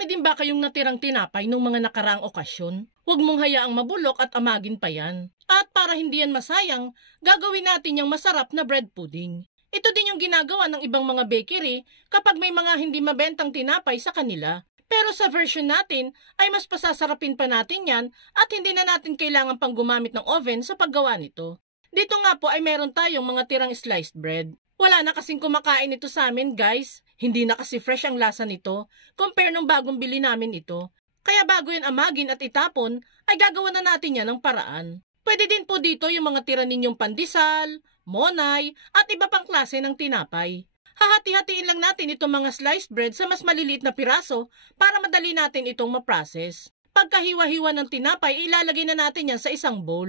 Marami din ba kayong natirang tinapay nung mga nakaraang okasyon? Huwag mong hayaang mabulok at amagin pa yan. At para hindi yan masayang, gagawin natin yung masarap na bread pudding. Ito din yung ginagawa ng ibang mga bakery kapag may mga hindi mabentang tinapay sa kanila. Pero sa version natin ay mas pasasarapin pa natin yan at hindi na natin kailangan pang gumamit ng oven sa paggawa nito. Dito nga po ay meron tayong mga tirang sliced bread. Wala na kasing kumakain ito sa amin, guys. Hindi na kasi fresh ang lasa nito compare nung bagong bili namin ito. Kaya bago yan amagin at itapon, ay gagawa na natin yan ng paraan. Pwede din po dito yung mga tira ninyong pandesal, monay, at iba pang klase ng tinapay. Hahati-hatiin lang natin itong mga sliced bread sa mas maliliit na piraso para madali natin itong ma-process. Pagkahiwa-hiwa ng tinapay, ilalagay na natin yan sa isang bowl.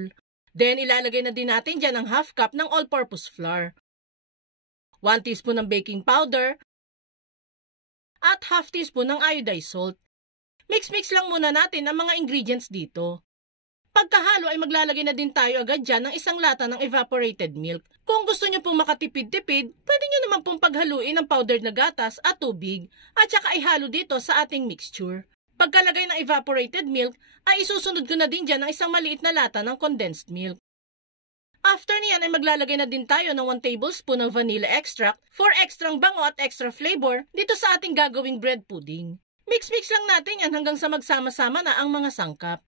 Then ilalagay na din natin dyan ang half cup ng all-purpose flour, 1 teaspoon ng baking powder, at half teaspoon ng iodized salt. Mix-mix lang muna natin ang mga ingredients dito. Pagkahalo ay maglalagay na din tayo agad dyan ng isang lata ng evaporated milk. Kung gusto nyo pong makatipid-tipid, pwede nyo naman pong paghaluin ng powdered na gatas at tubig at saka ihalo dito sa ating mixture. Pagkalagay ng evaporated milk, ay isusunod ko na din dyan ng isang maliit na lata ng condensed milk. After niyan ay maglalagay na din tayo ng 1 tablespoon ng vanilla extract for extrang bango at extra flavor dito sa ating gagawing bread pudding. Mix-mix lang natin yan hanggang sa magsama-sama na ang mga sangkap.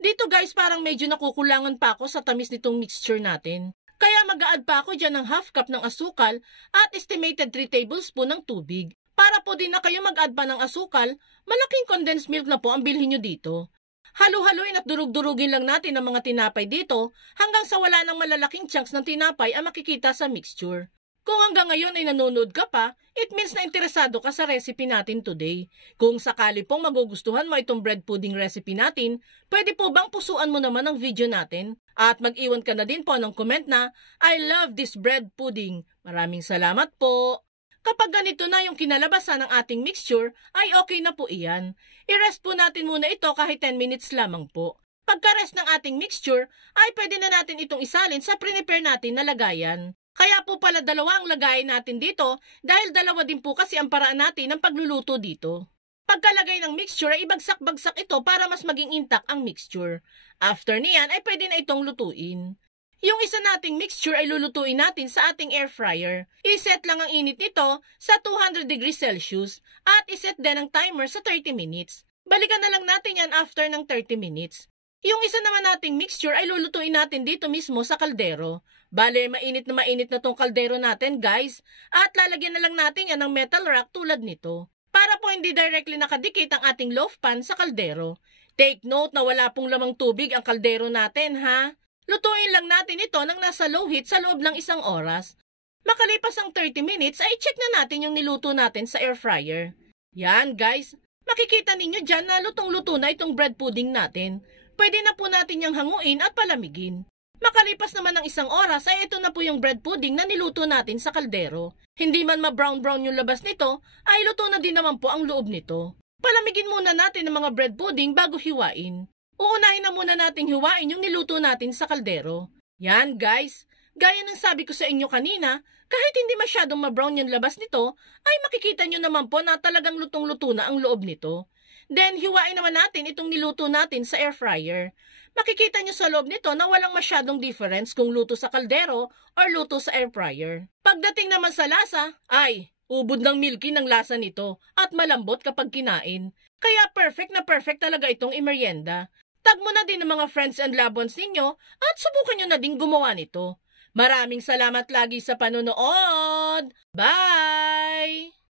Dito guys, parang medyo nakukulangan pa ako sa tamis nitong mixture natin. Kaya mag-a-add pa ako dyan ng half cup ng asukal at estimated 3 tablespoon ng tubig. Para po din na kayo mag-add pa ng asukal, malaking condensed milk na po ang bilhin nyo dito. Halu-haluin at durug-durugin lang natin ang mga tinapay dito hanggang sa wala ng malalaking chunks ng tinapay ang makikita sa mixture. Kung hanggang ngayon ay nanonood ka pa, it means na interesado ka sa recipe natin today. Kung sakali pong magugustuhan mo itong bread pudding recipe natin, pwede po bang pusuan mo naman ang video natin? At mag-iwan ka na din po ng comment na, I love this bread pudding. Maraming salamat po! Kapag ganito na yung kinalabasan ng ating mixture, ay okay na po iyan. I-rest po natin muna ito kahit 10 minutes lamang po. Pagka-rest ng ating mixture, ay pwede na natin itong isalin sa pre-prepare natin na lagayan. Kaya po pala dalawa ang lagayan natin dito dahil dalawa din po kasi ang paraan natin ng pagluluto dito. Pagkalagay ng mixture ay ibagsak-bagsak ito para mas maging intact ang mixture. After niyan ay pwede na itong lutuin. Yung isa nating mixture ay lulutuin natin sa ating air fryer. I-set lang ang init nito sa 200 degrees Celsius at i-set din ang timer sa 30 minutes. Balikan na lang natin yan after ng 30 minutes. Yung isa naman nating mixture ay lulutuin natin dito mismo sa kaldero. Bale, mainit na tong kaldero natin guys. At lalagyan na lang natin yan ng metal rack tulad nito. Para po hindi directly nakadikit ang ating loaf pan sa kaldero. Take note na wala pong lamang tubig ang kaldero natin ha. Lutuin lang natin ito nang nasa low heat sa loob ng 1 oras. Makalipas ang 30 minutes ay check na natin yung niluto natin sa air fryer. Yan guys, makikita ninyo dyan na lutong-luto na itong bread pudding natin. Pwede na po natin yung hanguin at palamigin. Makalipas naman ng 1 oras ay ito na po yung bread pudding na niluto natin sa kaldero. Hindi man ma-brown-brown yung labas nito, ay luto na din naman po ang loob nito. Palamigin muna natin ang mga bread pudding bago hiwain. Uunahin na muna nating hiwain yung niluto natin sa kaldero. Yan guys, gaya ng sabi ko sa inyo kanina, kahit hindi masyadong ma-brown yung labas nito, ay makikita nyo naman po na talagang lutong-luto na ang loob nito. Then hiwain naman natin itong niluto natin sa air fryer. Makikita nyo sa loob nito na walang masyadong difference kung luto sa kaldero or luto sa air fryer. Pagdating naman sa lasa, ay ubod ng milky ng lasa nito at malambot kapag kinain. Kaya perfect na perfect talaga itong imerienda. Tag mo na din ng mga friends and loved ones ninyo at subukan nyo na din gumawa nito. Maraming salamat lagi sa panonood. Bye!